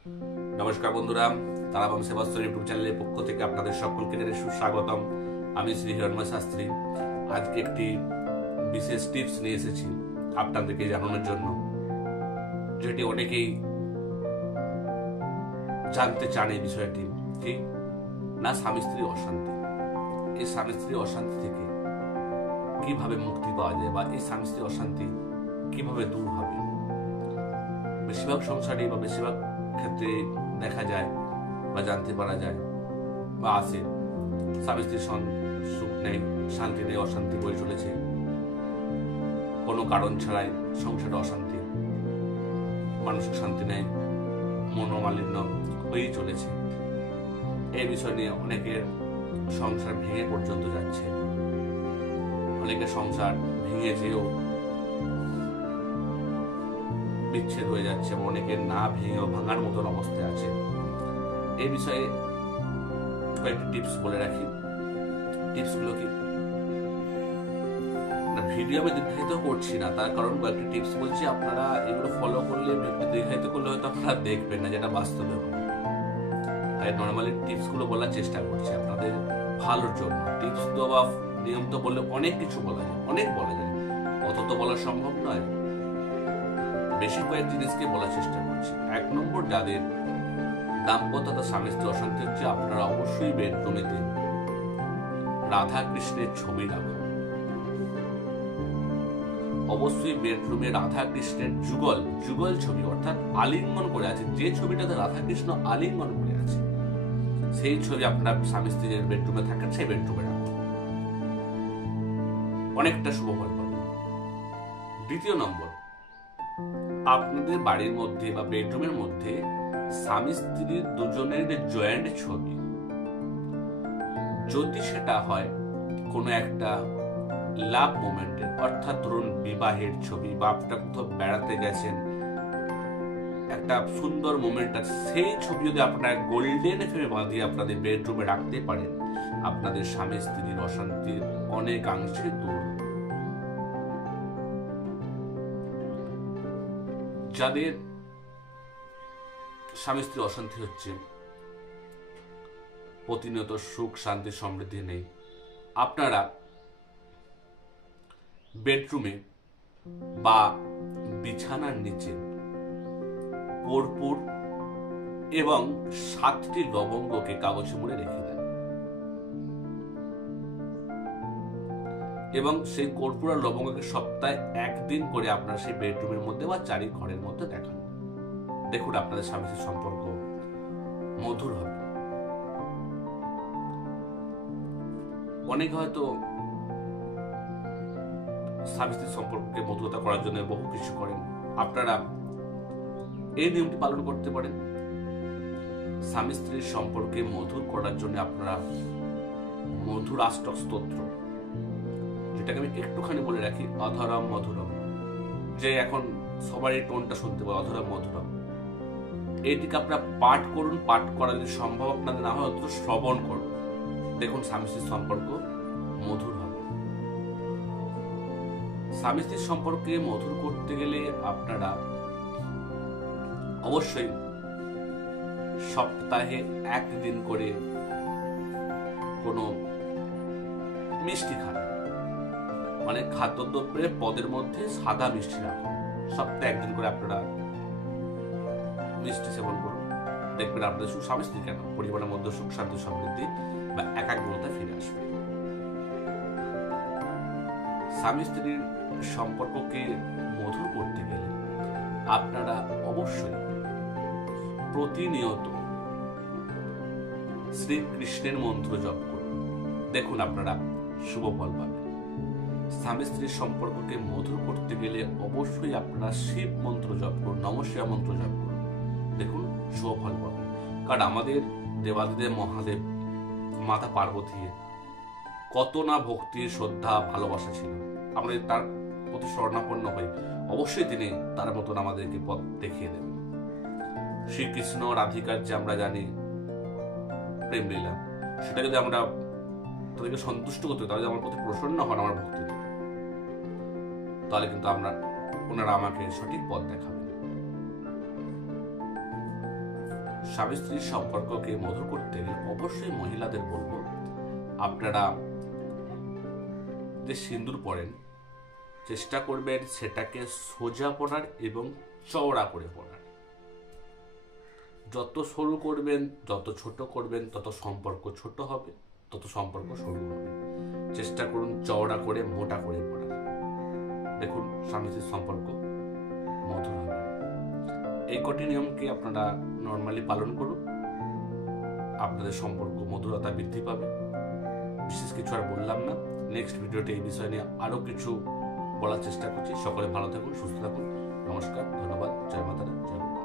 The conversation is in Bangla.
নমস্কার বন্ধুরা, তারাবাম সেবাশ্রয় ইউটিউব চ্যানেলের পক্ষ থেকে আপনাদের সকলকে জানাই সুস্বাগতম। আমি শ্রী হিরণময় শাস্ত্রী। আজকে একটি বিশেষ টিপস নিয়ে এসেছি আপনাদেরকে জানানোর জন্য, যেটি অনেকেই জানতে চান। এই বিষয়টি কি না, স্বামী স্ত্রী অশান্তি। এই স্বামী স্ত্রী অশান্তি থেকে কিভাবে মুক্তি পাওয়া যায় বা এই স্বামী স্ত্রী অশান্তি কিভাবে দূর হবে। বেশিরভাগ সংসারে বা বেশিরভাগ ক্ষেত্রে দেখা যায় বা জানতে পারা যায় বা আসে, স্বামী স্ত্রীর সুখ নেই, শান্তি নেই, অশান্তি বয়ে চলেছে। কোনো কারণ ছাড়াই সংসারে অশান্তি, মানসিক শান্তি নেই, মনোমালিন্য হয়েই চলেছে। এই বিষয় নিয়ে অনেকের সংসার ভেঙে পর্যন্ত যাচ্ছে। অনেকের সংসার ভেঙে যেও বিচ্ছেদ হয়ে যাচ্ছে, অনেকের না ভেঙেও ভাঙার মতন অবস্থায় আছে। এই বিষয়ে কয়েকটি টিপস বলে রাখি। টিপসগুলো কি না, ভিডিও আমি দীর্ঘায়িত করছি না, তার কারণ কয়েকটি টিপস বলছি, আপনারা এগুলো ফলো করলে, দীর্ঘায়িত করলে হয়তো আপনারা দেখবেন না যেটা বাস্তবে হবে। তাই নর্মালি টিপসগুলো বলার চেষ্টা করছি আপনাদের ভালোর জন্য। টিপস তো বা নিয়ম তো বললে অনেক কিছু বলা যায়, অনেক বলা যায়, অত তো বলা সম্ভব নয়। বেশি কয়েক জিনিসকে বলার চেষ্টা করছি। 1 নম্বর, যাদের দাম্পত্য তথা স্বামী স্ত্রী অশান্তি হচ্ছে, আপনারা অবশ্যই বেডরুমেতে রাধা কৃষ্ণের ছবি রাখুন। অবশ্যই বেডরুমে রাধা কৃষ্ণের যুগল ছবি, অর্থাৎ আলিঙ্গন করে আছে, যে ছবিটাতে রাধা কৃষ্ণ আলিঙ্গন করে আছে, সেই ছবি আপনার স্বামী স্ত্রীর বেডরুমে থাকেন, সেই বেডরুমে রাখুন। অনেকটা শুভ ফল পাবেন। 2 নম্বর, আপনাদের বাড়ির মধ্যে বা বেডরুমের মধ্যে স্বামী স্ত্রীর দুজনের জয়েন্ট ছবি, যদি সেটা হয় কোনো একটা লাভ মোমেন্টের, অর্থাৎ ধরুন বিবাহের ছবি বা আপনারা কোথাও বেড়াতে গেছেন, একটা সুন্দর মোমেন্ট আছে, সেই ছবি যদি আপনারা গোল্ডেন ফ্রেমে বাঁধিয়ে আপনাদের বেডরুমে রাখতে পারেন, আপনাদের স্বামী স্ত্রীর অশান্তির অনেকাংশে দূর। যাদের স্বামী স্ত্রী অশান্তি হচ্ছে, প্রতিনিয়ত সুখ শান্তি সমৃদ্ধি নেই, আপনারা বেডরুমে বা বিছানার নিচে কর্পূর এবং 7টি লবঙ্গকে কাগজে মুড়ে রেখে দেন, এবং সেই কর্পূর আর লবঙ্গকে সপ্তাহে 1 দিন করে আপনারা সেই বেডরুমের মধ্যে বা চারি ঘরের মধ্যে দেখান। দেখুন আপনাদের স্বামী স্ত্রীর সম্পর্ক মধুর হবে। অনেকে হয়তো স্বামী স্ত্রীর সম্পর্ককে মধুরতা করার জন্য বহু কিছু করেন, আপনারা এই নিয়মটি পালন করতে পারেন। স্বামী স্ত্রীর সম্পর্কে মধুর করার জন্য আপনারা মধুরাষ্টক স্তোত্র, যেটাকে আমি একটুখানি বলে রাখি, অধরম মধুরম, যে এখন সবার এই টোনটা শুনতে পাবে, অধরম মধুরম, এইটিকে আপনারা পাঠ করুন। পাঠ করা যদি সম্ভব আপনাদের না হয়, অন্তত শ্রবণ করুন। দেখুন স্বামী স্ত্রীর সম্পর্ক মধুর হবে। স্বামী স্ত্রীর সম্পর্কে মধুর করতে গেলে আপনারা অবশ্যই সপ্তাহে 1 দিন করে কোনো মিষ্টি খান, মানে খাদ্যদ্রব্যের পদের মধ্যে সাদা মিষ্টি রাখুন। সপ্তাহে 1 দিন করে আপনারা মিষ্টি সেবন করুন। দেখবেন আপনাদের স্বামী স্ত্রী কেন পরিবারের মধ্যে সুখ শান্তি সমৃদ্ধি বা একাগ্রতা ফিরে আসবে। স্বামী স্ত্রীর সম্পর্ককে মধুর করতে গেলে আপনারা অবশ্যই প্রতিনিয়ত শ্রীকৃষ্ণের মন্ত্র জপ করুন। দেখুন আপনারা শুভ ফল পাবেন। স্বামী স্ত্রীর সম্পর্ককে মধুর করতে গেলে অবশ্যই আপনারা শিব মন্ত্র জপ করুন, নমঃশিবায় মন্ত্র জপ করুন। দেখুন শুভ ফল পাবেন। কারণ আমাদের দেবাদিদেব মহাদেব, মাতা পার্বতী কত না ভক্তি, শ্রদ্ধা, ভালোবাসা ছিল। আমরা তার প্রতি শরণাপন্ন হই, অবশ্যই তিনি তার মতন আমাদেরকে পথ দেখিয়ে দেবেন। শ্রীকৃষ্ণ রাধিকার যে আমরা জানি প্রেম লীলা, সেটা যদি আমরা তাদেরকে সন্তুষ্ট করতে, তারা যদি আমার প্রতি প্রসন্ন হন আমার ভক্তিতে, তাহলে কিন্তু ওনারা আমাকে সঠিক পথ দেখাবেন। স্বামী স্ত্রীর সম্পর্ককে মধুর করতে গেলে অবশ্যই মহিলাদের বলবো, আপনারা যে সিঁদুর পরেন চেষ্টা করবেন সেটাকে সোজা পরার এবং চওড়া করে পরার। যত সরু করবেন, যত ছোট করবেন, তত সম্পর্ক ছোট হবে, তত সম্পর্ক সরু হবে। চেষ্টা করুন চওড়া করে মোটা করে পড়ার। দেখুন স্বামী স্ত্রীর সম্পর্ক মধুর হবে। এই কটি নিয়মকে আপনারা নর্মালি পালন করুন, আপনাদের সম্পর্ক মধুরতা বৃদ্ধি পাবে। বিশেষ কিছু আর বললাম না, নেক্সট ভিডিওতে এই বিষয় নিয়ে আরো কিছু বলার চেষ্টা করছি। সকলে ভালো থাকুন, সুস্থ থাকুন। নমস্কার, ধন্যবাদ, জয় মাতা, জয় মা।